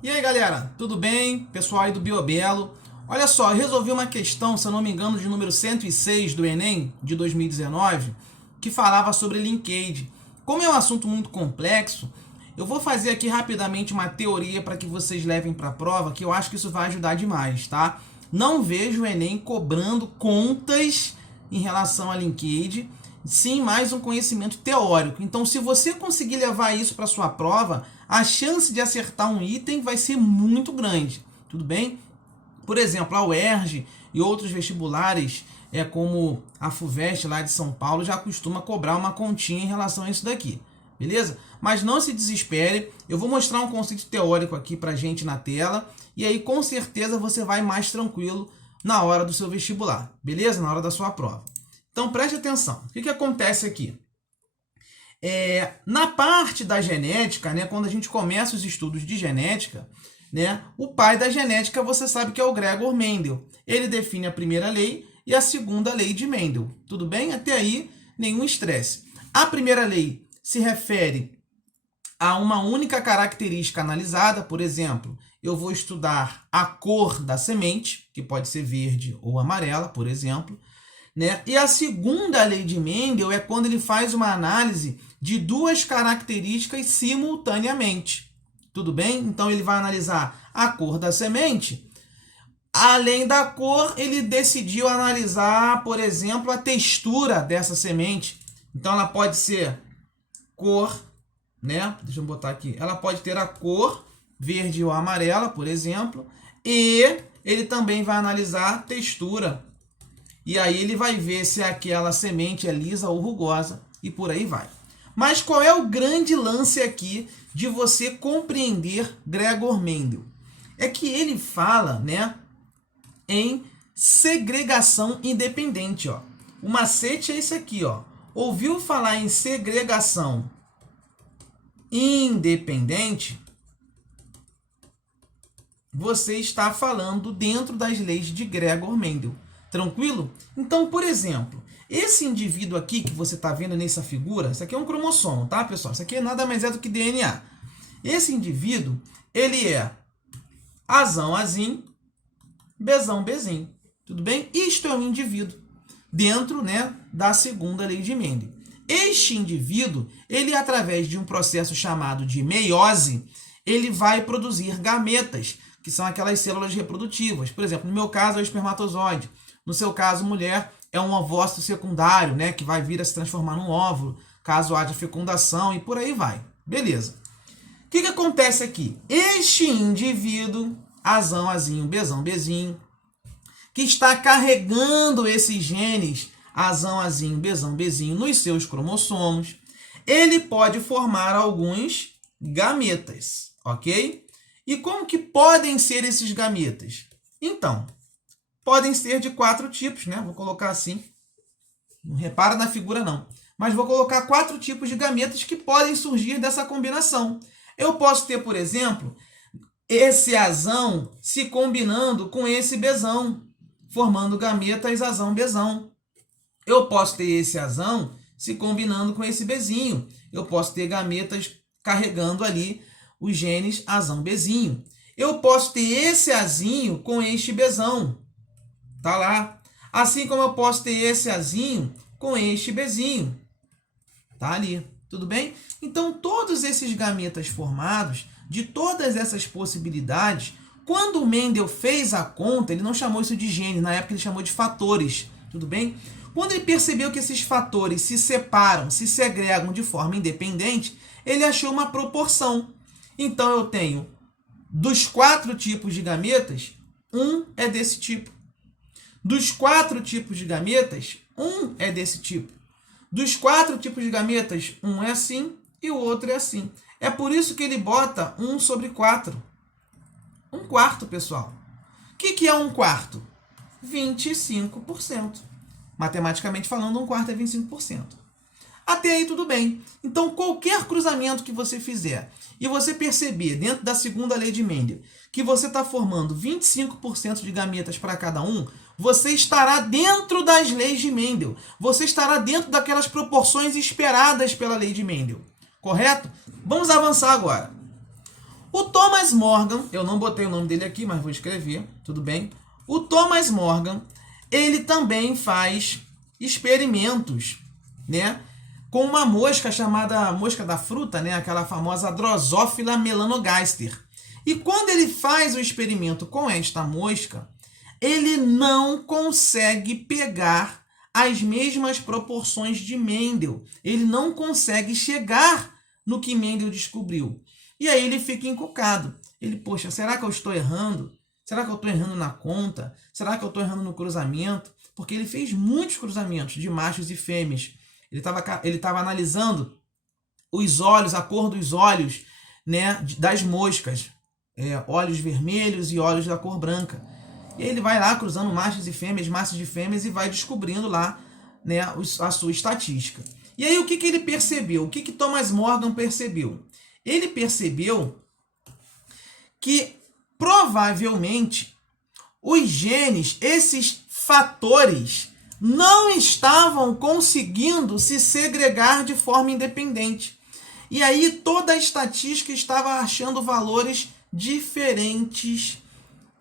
E aí galera, tudo bem? Pessoal aí do Biobelo. Olha só, eu resolvi uma questão, se eu não me engano, de número 106 do Enem de 2019, que falava sobre linkage. Como é um assunto muito complexo, eu vou fazer aqui rapidamente uma teoria para que vocês levem para a prova, que eu acho que isso vai ajudar demais, tá? Não vejo o Enem cobrando contas em relação a linkage, sim mais um conhecimento teórico. Então, se você conseguir levar isso para sua prova, a chance de acertar um item vai ser muito grande, tudo bem? Por exemplo, a UERJ e outros vestibulares, como a FUVEST lá de São Paulo, já costuma cobrar uma continha em relação a isso daqui, beleza? Mas não se desespere, eu vou mostrar um conceito teórico aqui pra gente na tela, e aí com certeza você vai mais tranquilo na hora do seu vestibular, beleza? Na hora da sua prova. Então preste atenção, o que acontece aqui? Na parte da genética, né, quando a gente começa os estudos de genética, né, o pai da genética você sabe que é o Gregor Mendel. Ele define a primeira lei e a segunda lei de Mendel. Tudo bem? Até aí, nenhum estresse. A primeira lei se refere a uma única característica analisada, por exemplo, eu vou estudar a cor da semente, que pode ser verde ou amarela, por exemplo, né? E a segunda lei de Mendel é quando ele faz uma análise de duas características simultaneamente. Tudo bem? Então ele vai analisar a cor da semente. Além da cor, ele decidiu analisar, por exemplo, a textura dessa semente. Então ela pode ser cor, né? Deixa eu botar aqui. Ela pode ter a cor verde ou amarela, por exemplo, e ele também vai analisar a textura. E aí ele vai ver se aquela semente é lisa ou rugosa e por aí vai. Mas qual é o grande lance aqui de você compreender Gregor Mendel? É que ele fala, né, em segregação independente. Ó. O macete é esse aqui. Ó. Ouviu falar em segregação independente? Você está falando dentro das leis de Gregor Mendel. Tranquilo? Então, por exemplo, esse indivíduo aqui que você está vendo nessa figura, isso aqui é um cromossomo, tá, pessoal? Isso aqui nada mais é do que DNA. Esse indivíduo, ele é Azão, Azinho, Bezão, Bezinho. Tudo bem? Isto é um indivíduo dentro, né, da segunda lei de Mendel. Este indivíduo, ele através de um processo chamado de meiose, ele vai produzir gametas, que são aquelas células reprodutivas. Por exemplo, no meu caso é o espermatozoide. No seu caso, mulher, é um ovócito secundário, né, que vai vir a se transformar num óvulo, caso haja fecundação e por aí vai. Beleza. O que acontece aqui? Este indivíduo, Azão, Azinho, Bezão, Bezinho, que está carregando esses genes, Azão, Azinho, Bezão, Bezinho, nos seus cromossomos, ele pode formar alguns gametas, ok? E como que podem ser esses gametas? Então, podem ser de 4 tipos, né? Vou colocar assim. Não repara na figura, não. Mas vou colocar 4 tipos de gametas que podem surgir dessa combinação. Eu posso ter, por exemplo, esse azão se combinando com esse bezão, formando gametas azão-bezão. Eu posso ter esse azão se combinando com esse bezinho. Eu posso ter gametas carregando ali os genes azão-bezinho. Eu posso ter esse azinho com este bezão. Tá lá. Assim como eu posso ter esse azinho com este bezinho. Tá ali. Tudo bem? Então, todos esses gametas formados, de todas essas possibilidades, quando o Mendel fez a conta, ele não chamou isso de gene, na época ele chamou de fatores. Tudo bem? Quando ele percebeu que esses fatores se separam, se segregam de forma independente, ele achou uma proporção. Então, eu tenho dos 4 tipos de gametas, um é desse tipo. Dos 4 tipos de gametas, um é desse tipo. Dos 4 tipos de gametas, um é assim e o outro é assim. É por isso que ele bota 1 sobre 4. 1/4, pessoal. O que é 1/4? 25%. Matematicamente falando, 1/4 é 25%. Até aí tudo bem. Então, qualquer cruzamento que você fizer e você perceber, dentro da segunda lei de Mendel, que você está formando 25% de gametas para cada um, você estará dentro das leis de Mendel. Você estará dentro daquelas proporções esperadas pela lei de Mendel. Correto? Vamos avançar agora. O Thomas Thomas Morgan, eu não botei o nome dele aqui, mas vou escrever, tudo bem? O Thomas Morgan, ele também faz experimentos, né, com uma mosca chamada mosca da fruta, né, aquela famosa Drosophila melanogaster. E quando ele faz o experimento com esta mosca, ele não consegue pegar as mesmas proporções de Mendel. Ele não consegue chegar no que Mendel descobriu. E aí ele fica encucado. Ele, poxa, será que eu estou errando? Será que eu estou errando na conta? Será que eu estou errando no cruzamento? Porque ele fez muitos cruzamentos de machos e fêmeas. Ele estava analisando os olhos, a cor dos olhos, né, das moscas. Olhos vermelhos e olhos da cor branca. E ele vai lá cruzando machos e fêmeas e vai descobrindo lá, né, a sua estatística. E aí o que ele percebeu? O que Thomas Morgan percebeu? Ele percebeu que provavelmente os genes, esses fatores, não estavam conseguindo se segregar de forma independente. E aí toda a estatística estava achando valores diferentes,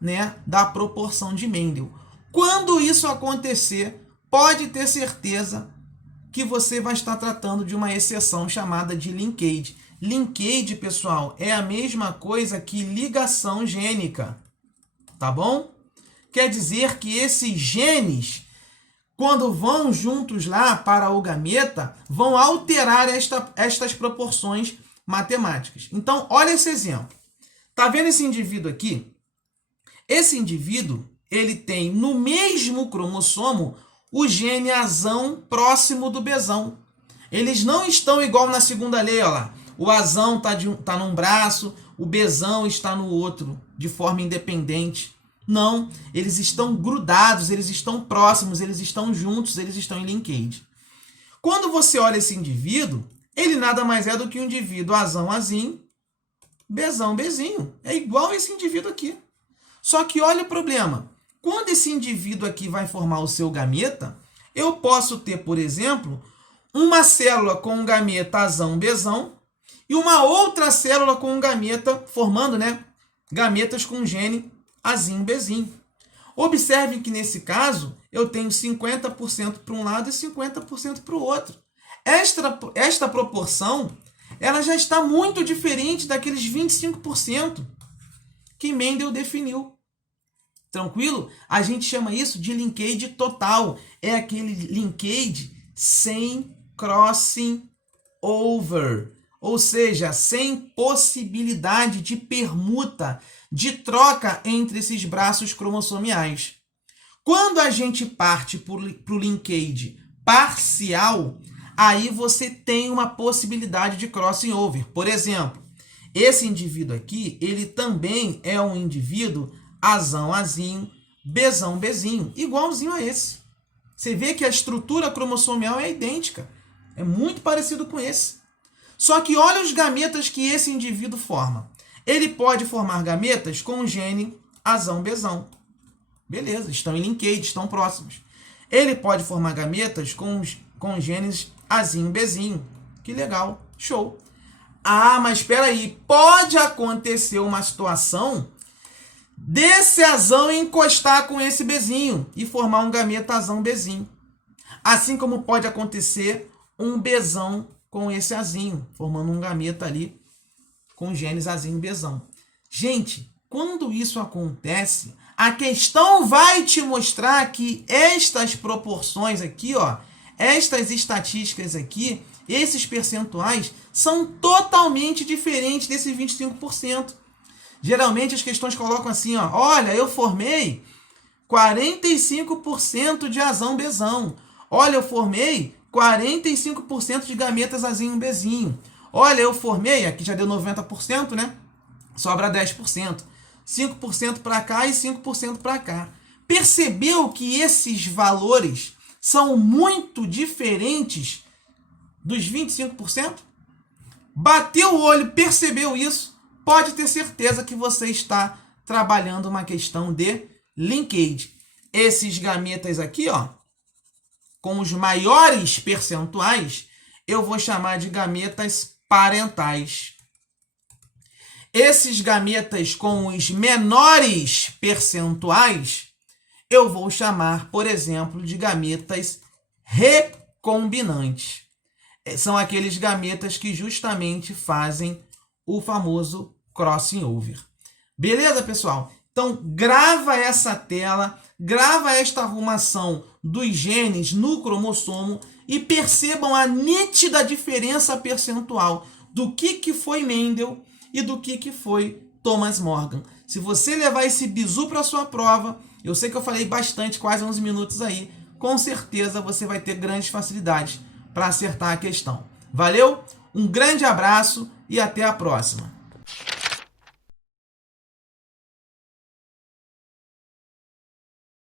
né, da proporção de Mendel. Quando isso acontecer, pode ter certeza que você vai estar tratando de uma exceção chamada de linkage. Linkage, pessoal, é a mesma coisa que ligação gênica, tá bom? Quer dizer que esses genes, quando vão juntos lá para o gameta, vão alterar estas proporções matemáticas. Então, olha esse exemplo. Tá vendo esse indivíduo aqui? Esse indivíduo, ele tem no mesmo cromossomo o gene azão próximo do bezão. Eles não estão igual na segunda lei, olha lá. O azão tá num braço, o bezão está no outro, de forma independente. Não, eles estão grudados, eles estão próximos, eles estão juntos, eles estão em linkage. Quando você olha esse indivíduo, ele nada mais é do que um indivíduo azão, azinho, bezão, bezinho. É igual esse indivíduo aqui. Só que olha o problema. Quando esse indivíduo aqui vai formar o seu gameta, eu posso ter, por exemplo, uma célula com um gameta azão, bezão, e uma outra célula com um gameta, formando, né, gametas com gene azinho, bezinho. Observem que nesse caso, eu tenho 50% para um lado e 50% para o outro. Esta proporção, ela já está muito diferente daqueles 25% que Mendel definiu. Tranquilo? A gente chama isso de linkage total. É aquele linkage sem crossing over. Ou seja, sem possibilidade de permuta, de troca entre esses braços cromossomiais. Quando a gente parte para o linkage parcial, aí você tem uma possibilidade de crossing over. Por exemplo, esse indivíduo aqui, ele também é um indivíduo azão, azinho, bezão, bezinho, igualzinho a esse. Você vê que a estrutura cromossomial é idêntica. É muito parecido com esse. Só que olha os gametas que esse indivíduo forma. Ele pode formar gametas com o gene azão, bezão. Beleza, estão em linkage, estão próximos. Ele pode formar gametas com genes azinho, bezinho. Que legal, show. Ah, mas espera aí, pode acontecer uma situação desse azão encostar com esse bezinho e formar um gameta azão, bezinho. Assim como pode acontecer um bezão com esse azinho, formando um gameta ali com genes azinho, bezão. Gente, quando isso acontece, a questão vai te mostrar que estas proporções aqui, ó, estas estatísticas aqui, esses percentuais, são totalmente diferentes desses 25%. Geralmente as questões colocam assim, ó, olha, eu formei 45% de azão, bezão. Olha, eu formei 45% de gametas azinho, bezinho. Olha, eu formei, aqui já deu 90%, né? Sobra 10%. 5% para cá e 5% para cá. Percebeu que esses valores são muito diferentes dos 25%? Bateu o olho, percebeu isso? Pode ter certeza que você está trabalhando uma questão de linkage. Esses gametas aqui, ó, com os maiores percentuais, eu vou chamar de gametas parentais. esses gametas com os menores percentuais, eu vou chamar, por exemplo, de gametas recombinantes. São aqueles gametas que justamente fazem o famoso crossing over. Beleza, pessoal? Então, grava essa tela, grava esta arrumação dos genes no cromossomo e percebam a nítida diferença percentual do que foi Mendel e do que foi Thomas Morgan. Se você levar esse bizu para a sua prova, eu sei que eu falei bastante, quase 11 minutos aí, com certeza você vai ter grandes facilidades para acertar a questão. Valeu? Um grande abraço e até a próxima!